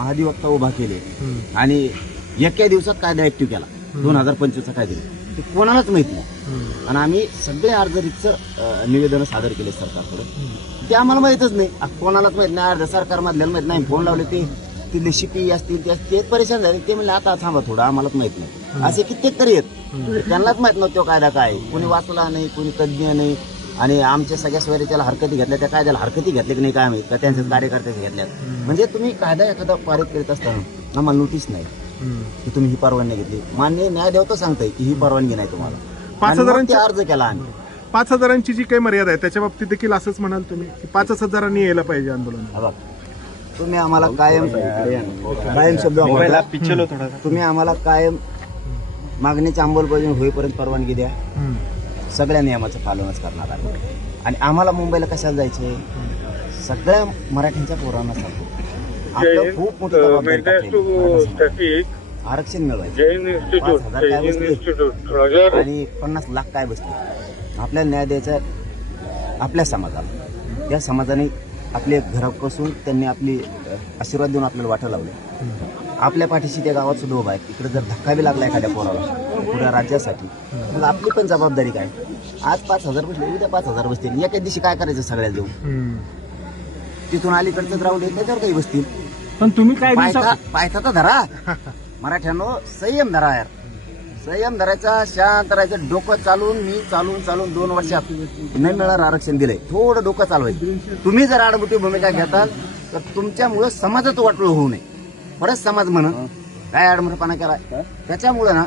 महाधिवक्ता उभा केले आणि एका दिवसात कायदा ऍक्टिव्ह केला 2025चा कायदा ते कोणालाच माहित नाही आणि आम्ही सगळे अर्ज निवेदन सादर केले सरकारकडे ते आम्हाला माहितच नाही कोणालाच माहित नाही अर्ध सरकार मधल्याला माहित नाही फोन लावले ते तिथले शिपी असतील ते परेशान झाले ते म्हणले आता थांबा थोडं आम्हालाच माहित नाही असे कित्येक तरी आहेत त्यांनाच माहित नव्हतं कायदा काय कोणी वाचला नाही कोणी तज्ज्ञ नाही आणि आमच्या सगळ्या सोयरीच्याला हरकती घेतल्या त्या कायद्याला हरकती घेतल्या की नाही काय माहित का त्यांच्या कार्यकर्त्याच्या घेतल्यात म्हणजे तुम्ही कायदा एखादा पारित करीत असताना आम्हाला नोटीस नाही की तुम्ही ही परवानगी घेतली मान्य न्यायदेवता सांगताय की ही परवानगी नाही तुम्हाला 5,000 अर्ज केला आम्ही 5,000ची जी काही मर्यादा आहे त्याच्या बाबतीत देखील असंच म्हणाल तुम्ही की 5,000 यायला पाहिजे आंदोलन तुम्ही आम्हाला कायम शब्द वापरला. तुम्ही आम्हाला कायम मागणीची अंमलबजावणी होईपर्यंत परवानगी द्या सगळ्या नियमाचं पालनच करणार आहे आणि आम्हाला मुंबईला कशाला जायचंय सगळ्या मराठ्यांच्या पोरांना सांगतो आपलं खूप मोठं जबाबदारी आरक्षण मिळवायचं 5,000 काय बसले आणि 50 लाख काय बसले आपल्याला न्याय द्यायचा आपल्या समाजाला त्या समाजाने आपल्या घरापासून त्यांनी आपली आशीर्वाद देऊन आपल्याला वाटा लावले आपल्या पाठीशी त्या गावात सुद्धा उभा आहे इकडे जर धक्का बी लागला एखाद्या पोराला पुऱ्या राज्यासाठी मग आपली पण जबाबदारी काय आज 5,000 बसले उद्या 5,000 बसतील एका दिवशी काय करायचं सगळ्या देऊन तिथून अलीकडचं राऊंड आहे त्याच्यावर काही बसतील पण तुम्ही काय पायथा तर धरा मराठ्यानो संयम धरा यार संयम धरायचा शांत राहायचं डोकं चालून मी चालून 2 वर्षात नाही मिळणार आरक्षण दिलंय थोडं डोकं चालवायचं तुम्ही जर आडमुठी भूमिका घेताल तर तुमच्यामुळं समाजाचं वाटलं होऊ नये बरंच समाज म्हण काय आडमुठेपणा केला त्याच्यामुळं ना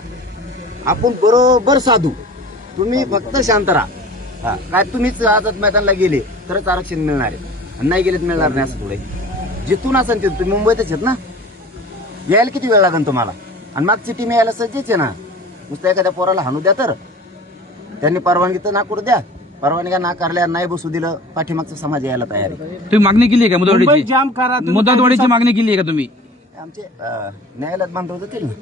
आपण बरोबर साधू तुम्ही फक्त शांत राहा काय तुम्हीच आझाद मैदानला गेले तरच आरक्षण मिळणार आहे नाही गेलेत मिळणार नाही असं पुढे जिथून असेल तिथून तुम्ही मुंबईतच आहेत ना यायला किती वेळ लागेल तुम्हाला आणि मागची टीम यायला सज्जच आहे ना नुसतं एखाद्या पोराला हाणू द्या तर त्यांनी परवानगी तर नाकूर द्या परवानगी नाकारल्या नाही बसू दिलं पाठीमागचा समाज यायला तयार आहे तुम्ही मागणी केली आहे का मुदतवाढीची मागणी केली आहे का तुम्ही आमचे न्यायालयात बांधव जातील ना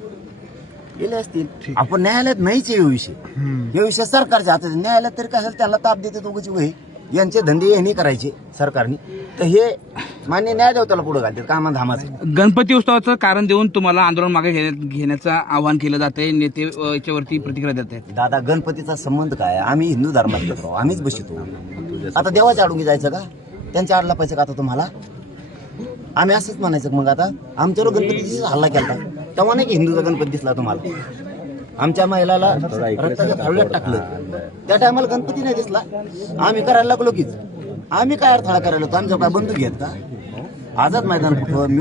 गेले असतील आपण न्यायालयात नाहीच आहे हे विषय सरकारच्या हातात न्यायालयात तरी काय त्यांना ताप देते दोघंची वय यांचे धंदे यांनी करायचे सरकारने तर हे मान्य न्यायदेवताला पुढे घालतात कामा धामाचं गणपती उत्सवाचं कारण देऊन तुम्हाला आंदोलन मागे घेण्याचं आवाहन केलं जाते नेते याच्यावरती प्रतिक्रिया देत आहेत दादा गणपतीचा संबंध काय आम्ही हिंदू धर्मात येतो आम्हीच बसतो आता देवाच्या आडून जायचं का त्यांच्या आडला पैसे का आता तुम्हाला आम्ही असंच म्हणायचं मग आता आमच्यावर गणपतीचा हल्ला केला तेव्हा नाही की हिंदूचा गणपती दिसला तुम्हाला आमच्या महिलाला रक्ताच्या थाळीत टाकलं त्या टायमाला गणपती नाही दिसला आम्ही करायला लागलो कीच आम्ही काय अडथळा करायला होतो आमच्या काय बंदूक घेत का आझाद मैदान कुठं